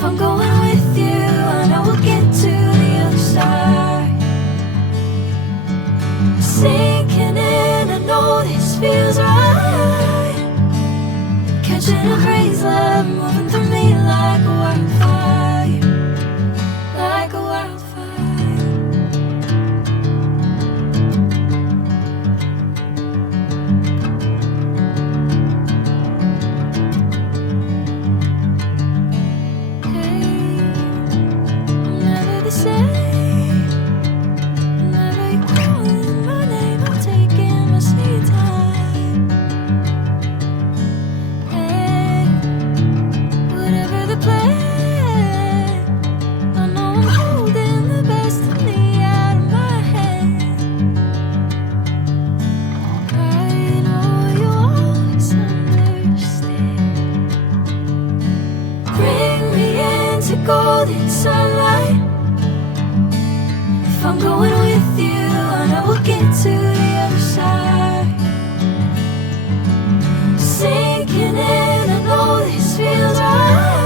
If I'm going with you, I know we'll get to the other side. Sinking in, I know this feels right. Catching a breeze, love moving through me like a wildfire, like a wildfire. Golden sunlight. If I'm going with you, I know we'll get to the other side. Sinking in, I know this feels right.